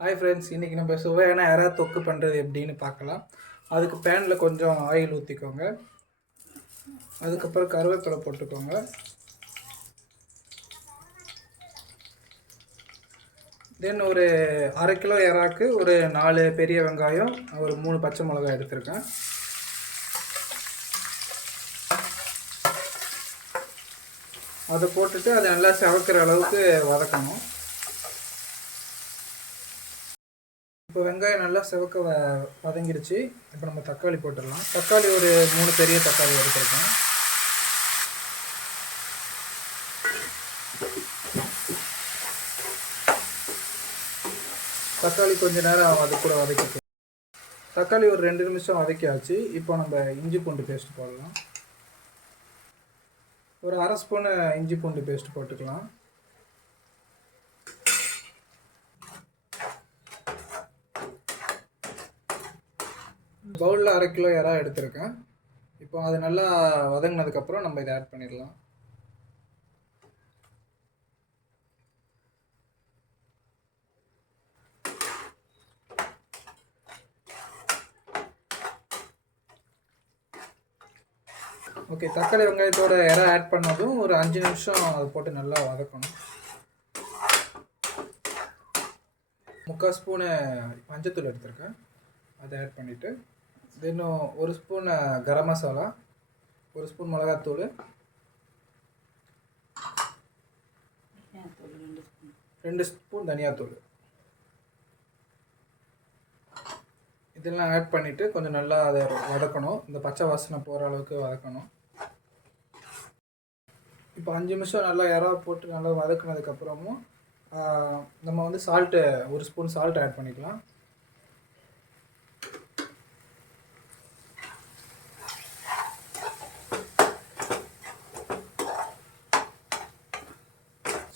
Hi friends, இன்றைக்கி நம்ம சுவையான எறா தொக்கு பண்ணுறது எப்படின்னு பார்க்கலாம். அதுக்கு பேனில் கொஞ்சம் ஆயில் ஊற்றிக்கோங்க. அதுக்கப்புறம் கருவேப்பிலை போட்டுக்கோங்க. தென் ஒரு 1/2 கிலோ எறாக்கு ஒரு 4 பெரிய வெங்காயம், ஒரு 3 பச்சை மிளகாய் எடுத்திருக்கேன். அதை போட்டுட்டு அதை நல்லா செவக்கிற அளவுக்கு வதக்கணும். இப்போ வெங்காயம் நல்லா செவக்க வதங்கிடுச்சு. இப்போ நம்ம தக்காளி போட்டுடலாம். தக்காளி ஒரு 3 பெரிய தக்காளி எடுத்துருக்கேன். தக்காளி கொஞ்சம் நேரம் அது கூட வதக்கிட்டு, தக்காளி ஒரு 2 நிமிஷம் வதக்கியாச்சு. இப்போ நம்ம இஞ்சி பூண்டு பேஸ்ட் போடலாம். ஒரு 1/2 ஸ்பூனு இஞ்சி பூண்டு பேஸ்ட் போட்டுக்கலாம். பவுலில் 1/2 கிலோ எறா எடுத்திருக்கேன். இப்போ அது நல்லா வதங்கினதுக்கப்புறம் நம்ம இதை ஆட் பண்ணிடலாம். ஓகே, தக்காளி வெங்காயத்தோட எறா ஆட் பண்ணதும் ஒரு 5 நிமிஷம் அதை போட்டு நல்லா வதக்கணும். 3/4 ஸ்பூனு மஞ்சத்தூள் எடுத்திருக்கேன், அதை ஆட் பண்ணிவிட்டு, இன்னும் 1 ஸ்பூன் கரம் மசாலா, 1 ஸ்பூன் மிளகாத்தூள், 2 ஸ்பூன் தனியாத்தூள், இதெல்லாம் ஆட் பண்ணிவிட்டு கொஞ்சம் நல்லா அதை வதக்கணும். இந்த பச்சை வாசனை போகிற அளவுக்கு வதக்கணும். இப்போ 5 நிமிஷம் நல்லா எறா போட்டு நல்லா வதக்குனதுக்கப்புறமும் நம்ம வந்து சால்ட்டு 1 ஸ்பூன் சால்ட் ஆட் பண்ணிக்கலாம்.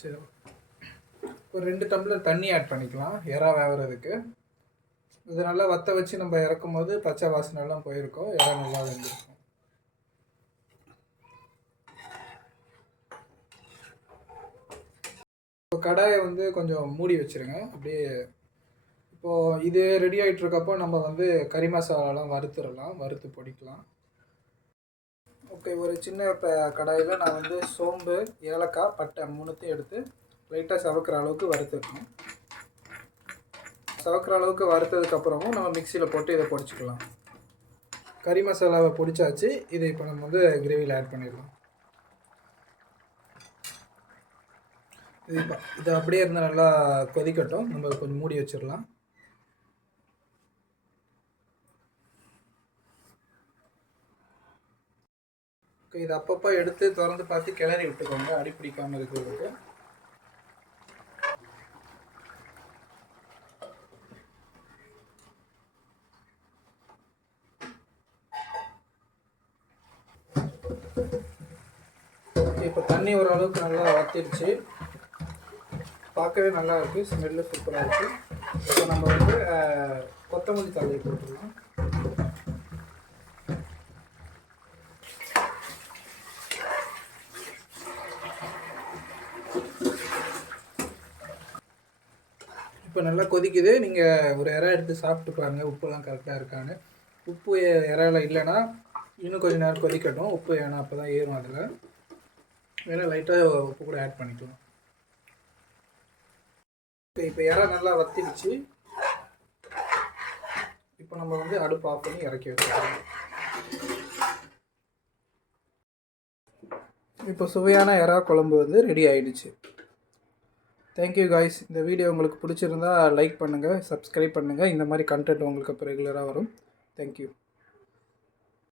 சரி, ஒரு 2 டம்ளர் தண்ணி ஆட் பண்ணிக்கலாம் எறா வேகிறதுக்கு. இது நல்லா வற்ற வச்சு நம்ம இறக்கும் போது பச்சை வாசனைலாம் போயிருக்கும், எறா நல்லா வெந்திருக்கும். இப்போ கடாயை வந்து கொஞ்சம் மூடி வச்சுருங்க அப்படியே. இப்போது இது ரெடி ஆகிட்டு இருக்கப்போ நம்ம வந்து கறி மசாலாலாம் வறுத்து பொடிக்கலாம். ஓகே, ஒரு சின்ன கடாயில் நான் வந்து சோம்பு, ஏலக்காய், பட்டை 3த்தையும் எடுத்து லைட்டாக செவக்கிற அளவுக்கு வறுத்துக்கணும். செவக்கிற அளவுக்கு வறுத்ததுக்கப்புறமும் நம்ம மிக்சியில் போட்டு இதை பொடிச்சிக்கலாம். கறி மசாலாவை பொடிச்சாச்சு. இதை இப்போ நம்ம வந்து கிரேவியில் ஆட் பண்ணிடலாம். இது அப்படியே இருந்தால் நல்லா கொதிக்கட்டும். நம்ம கொஞ்சம் மூடி வச்சிடலாம். ஓகே, இது அப்பப்போ எடுத்து திறந்து பார்த்து கிளறி விட்டுக்கோங்க, அடி பிடிக்காமல் இருக்கிறதுக்கு. இப்போ தண்ணி ஓரளவுக்கு நல்லா வத்திடுச்சு. பார்க்கவே நல்லா இருக்குது, ஸ்மெல்லு சூப்பராக இருக்குது. இப்போ நம்ம வந்து கொத்தமல்லி தழையை போட்டுக்கலாம். இப்போ நல்லா கொதிக்குது. நீங்கள் ஒரு எறா எடுத்து சாப்பிட்டு பாருங்கள், உப்புலாம் கரெக்டாக இருக்கான்னு. உப்பு இறால இல்லைன்னா இன்னும் கொஞ்சம் நேரம் கொதிக்கட்டும். உப்பு ஏன்னா அப்போ தான் ஏறும். அதில் வேணால் லைட்டாக உப்பு கூட ஆட் பண்ணிக்கலாம். இப்போ எறா நல்லா வத்திடுச்சு. இப்போ நம்ம வந்து அடுப்பு ஆஃப் பண்ணி இறக்கி வச்சுக்கலாம். இப்போ சுவையான எறா குழம்பு வந்து ரெடி ஆகிடுச்சு. Thank you guys. இந்த வீடியோ உங்களுக்கு பிடிச்சிருந்தா லைக் பண்ணுங்கள், சப்ஸ்கிரைப் பண்ணுங்கள். இந்த மாதிரி கண்டென்ட் உங்களுக்கு அப்போ ரெகுலராக வரும். தேங்க்யூ.